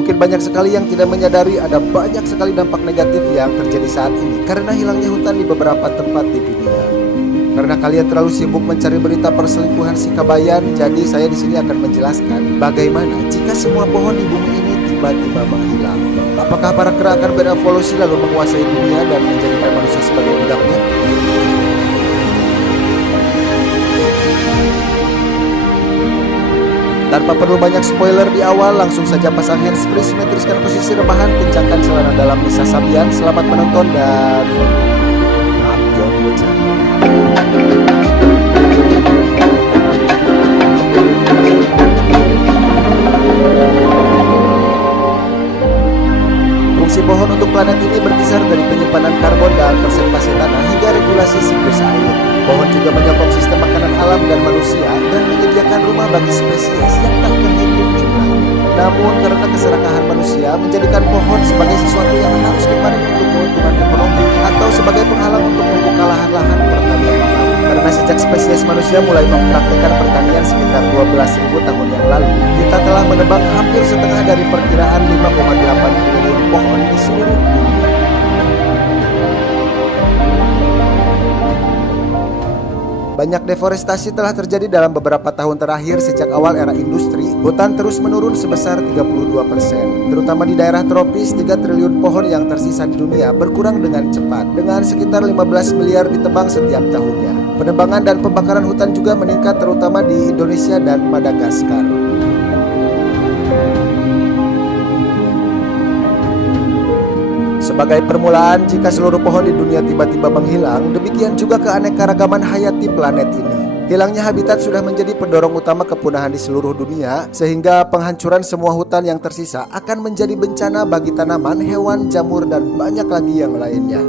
Mungkin banyak sekali yang tidak menyadari ada banyak sekali dampak negatif yang terjadi saat ini karena hilangnya hutan di beberapa tempat di dunia. Karena kalian terlalu sibuk mencari berita perselingkuhan si Kabayan, jadi saya di sini akan menjelaskan bagaimana jika semua pohon di bumi ini tiba-tiba menghilang. Apakah para kera akan berevolusi lalu menguasai dunia dan menjadikan manusia sebagai budaknya? Tanpa perlu banyak spoiler di awal, langsung saja pasang handsfree, simetriskan posisi rebahan, kencangkan celana dalam Nisa Sabian. Selamat menonton dan maaf John bercanda. Fungsi pohon untuk planet ini berkisar dari penyimpanan karbon dan konservasi tanah hingga regulasi siklus air. Pohon juga menyokong sistem makanan alam dan manusia dan menyediakan rumah bagi spesies yang tak terhitung jumlahnya. Namun karena keserakahan manusia menjadikan pohon sebagai sesuatu yang harus dipanen untuk keuntungan ekonomi atau sebagai penghalang untuk membuka lahan-lahan pertanian baru. Karena sejak spesies manusia mulai mempraktikkan pertanian sekitar 12.000 tahun yang lalu, kita telah menebang hampir setengah dari perkiraan 5,8 triliun pohon di seluruh dunia. Banyak deforestasi telah terjadi dalam beberapa tahun terakhir. Sejak awal era industri, hutan terus menurun sebesar 32%. Terutama di daerah tropis, 3 triliun pohon yang tersisa di dunia berkurang dengan cepat, dengan sekitar 15 miliar ditebang setiap tahunnya. Penebangan dan pembakaran hutan juga meningkat terutama di Indonesia dan Madagaskar. Sebagai permulaan, jika seluruh pohon di dunia tiba-tiba menghilang, demikian juga keanekaragaman hayati planet ini. Hilangnya habitat sudah menjadi pendorong utama kepunahan di seluruh dunia, sehingga penghancuran semua hutan yang tersisa akan menjadi bencana bagi tanaman, hewan, jamur, dan banyak lagi yang lainnya.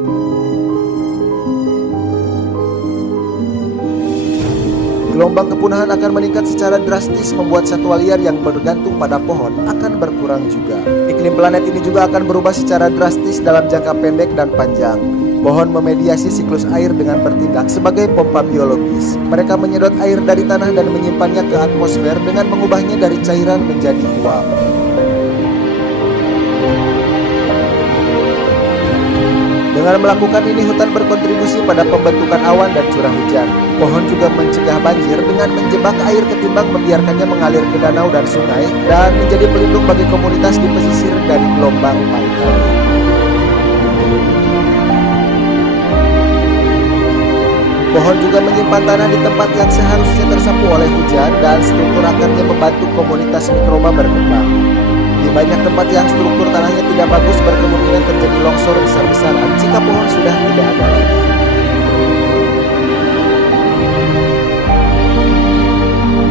Gelombang kepunahan akan meningkat secara drastis, membuat satwa liar yang bergantung pada pohon akan berkurang juga. Iklim planet ini juga akan berubah secara drastis dalam jangka pendek dan panjang. Pohon memediasi siklus air dengan bertindak sebagai pompa biologis. Mereka menyedot air dari tanah dan menyimpannya ke atmosfer dengan mengubahnya dari cairan menjadi uap. Dengan melakukan ini, hutan berkontribusi pada pembentukan awan dan curah hujan. Pohon juga mencegah banjir dengan menjebak air ketimbang membiarkannya mengalir ke danau dan sungai, dan menjadi pelindung bagi komunitas di pesisir dari gelombang pantai. Pohon juga menyimpan tanah di tempat yang seharusnya tersapu oleh hujan, dan struktur akarnya membantu komunitas mikroba berkembang. Di banyak tempat yang struktur tanahnya tidak bagus, berkemungkinan terjadi longsor besar-besaran jika pohon sudah tidak ada lagi.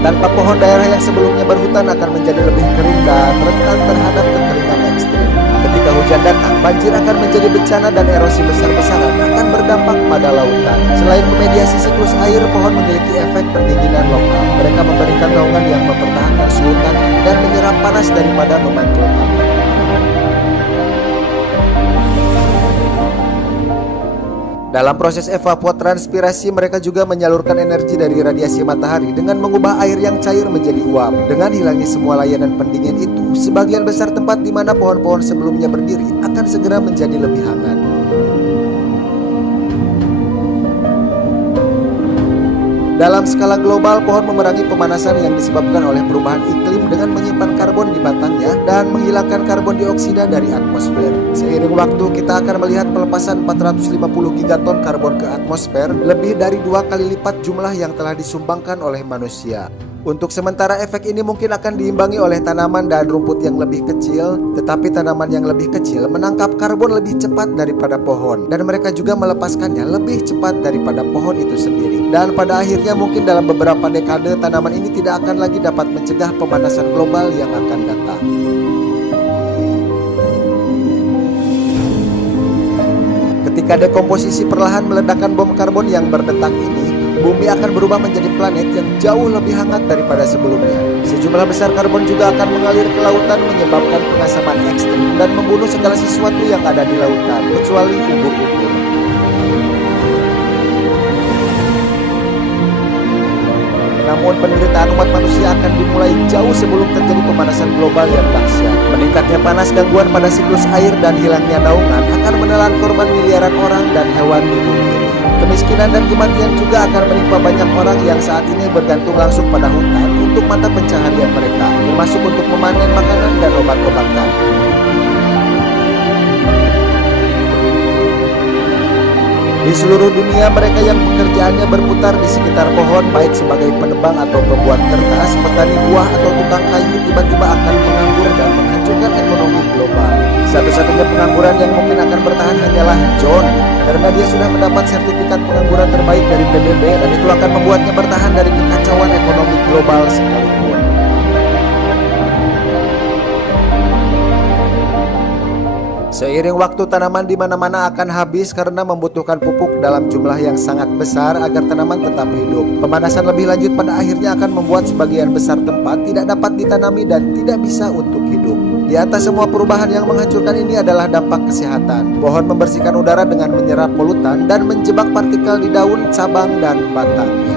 Tanpa pohon, daerah yang sebelumnya berhutan akan menjadi lebih kering dan rentan terhadap kekeringan ekstrim. Ketika hujan datang, banjir akan menjadi bencana dan erosi besar-besaran akan berdampak pada lautan. Selain memediasi siklus air, pohon memiliki efek pendinginan lokal. Mereka memberikan naungan yang mempertahankan suhu tanah dan menyerap panas daripada memantulkan. Dalam proses evapotranspirasi, mereka juga menyalurkan energi dari radiasi matahari dengan mengubah air yang cair menjadi uap. Dengan hilangnya semua layanan pendingin itu, sebagian besar tempat di mana pohon-pohon sebelumnya berdiri akan segera menjadi lebih hangat. Dalam skala global, pohon memerangi pemanasan yang disebabkan oleh perubahan iklim dengan menyimpan karbon di batangnya dan menghilangkan karbon dioksida dari atmosfer. Seiring waktu, kita akan melihat pelepasan 450 gigaton karbon ke atmosfer, lebih dari 2 kali lipat jumlah yang telah disumbangkan oleh manusia. Untuk sementara, efek ini mungkin akan diimbangi oleh tanaman dan rumput yang lebih kecil, tetapi tanaman yang lebih kecil menangkap karbon lebih cepat daripada pohon, dan mereka juga melepaskannya lebih cepat daripada pohon itu sendiri. Dan pada akhirnya mungkin dalam beberapa dekade, tanaman ini tidak akan lagi dapat mencegah pemanasan global yang akan datang. Ketika dekomposisi perlahan meledakkan bom karbon yang berdetak ini, bumi akan berubah menjadi planet yang jauh lebih hangat daripada sebelumnya. Sejumlah besar karbon juga akan mengalir ke lautan, menyebabkan pengasapan ekstrim dan membunuh segala sesuatu yang ada di lautan, kecuali ubur-ubur. Namun penderitaan umat manusia akan dimulai jauh sebelum terjadi pemanasan global yang dahsyat. Meningkatnya panas, gangguan pada siklus air, dan hilangnya naungan akan menelan korban miliaran orang dan hewan di bumi ini. Kemiskinan dan kematian juga akan menimpa banyak orang yang saat ini bergantung langsung pada hutan untuk mata pencaharian mereka, termasuk untuk memanen makanan dan obat-obatan. Di seluruh dunia, mereka yang pekerjaannya berputar di sekitar pohon, baik sebagai penebang atau pembuat kertas, petani buah atau tukang kayu, tiba-tiba akan menganggur dan menghancurkan ekonomi global. Satu-satunya pengangguran yang mungkin akan bertahan hanyalah John, karena dia sudah mendapat sertifikat pengangguran terbaik dari PBB, dan itu akan membuatnya bertahan dari kekacauan ekonomi global sekalipun. Seiring waktu, tanaman di mana-mana akan habis karena membutuhkan pupuk dalam jumlah yang sangat besar agar tanaman tetap hidup. Pemanasan lebih lanjut pada akhirnya akan membuat sebagian besar tempat tidak dapat ditanami dan tidak bisa untuk hidup. Di atas semua perubahan yang menghancurkan ini adalah dampak kesehatan. Pohon membersihkan udara dengan menyerap polutan dan menjebak partikel di daun, cabang, dan batangnya.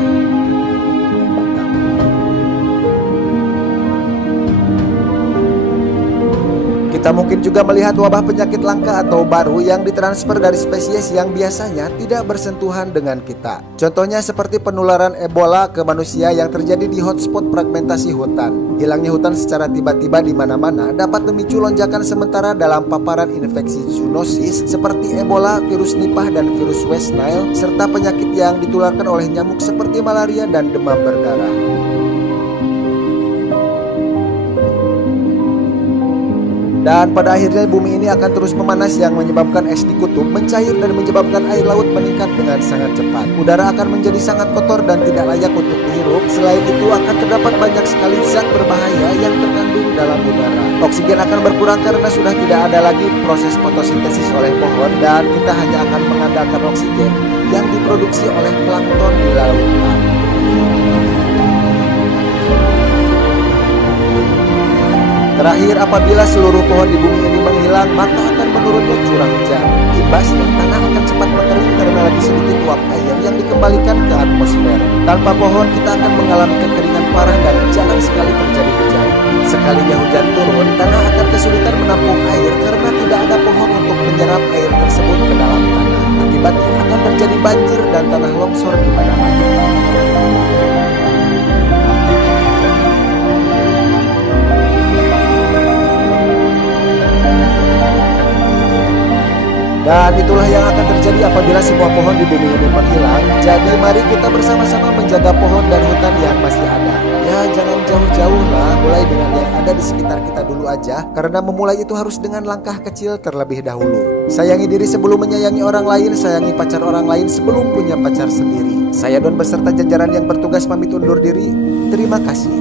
Kita mungkin juga melihat wabah penyakit langka atau baru yang ditransfer dari spesies yang biasanya tidak bersentuhan dengan kita. Contohnya seperti penularan Ebola ke manusia yang terjadi di hotspot fragmentasi hutan. Hilangnya hutan secara tiba-tiba di mana-mana dapat memicu lonjakan sementara dalam paparan infeksi zoonosis seperti Ebola, virus Nipah, dan virus West Nile, serta penyakit yang ditularkan oleh nyamuk seperti malaria dan demam berdarah. Dan pada akhirnya bumi ini akan terus memanas yang menyebabkan es di kutub mencair dan menyebabkan air laut meningkat dengan sangat cepat. Udara akan menjadi sangat kotor dan tidak layak untuk dihirup. Selain itu akan terdapat banyak sekali zat berbahaya yang terkandung dalam udara. Oksigen akan berkurang karena sudah tidak ada lagi proses fotosintesis oleh pohon, dan kita hanya akan mengandalkan oksigen yang diproduksi oleh plankton di lautan. Terakhir, apabila seluruh pohon di bumi ini menghilang, maka akan menurunnya curah hujan. Imbasnya, tanah akan cepat mengering karena lebih sedikit uap air yang dikembalikan ke atmosfer. Tanpa pohon, kita akan mengalami kekeringan parah dan jarang sekali terjadi hujan. Sekalinya hujan turun, tanah akan kesulitan menampung air karena tidak ada pohon untuk menyerap air tersebut ke dalam tanah. Akibatnya akan terjadi banjir dan tanah longsor di mana-mana. Dan itulah yang akan terjadi apabila semua pohon di bumi ini menghilang. Jadi mari kita bersama-sama menjaga pohon dan hutan yang masih ada. Ya, jangan jauh-jauh lah, mulai dengan yang ada di sekitar kita dulu aja. Karena memulai itu harus dengan langkah kecil terlebih dahulu. Sayangi diri sebelum menyayangi orang lain, sayangi pacar orang lain sebelum punya pacar sendiri. Saya Don beserta jajaran yang bertugas pamit undur diri. Terima kasih.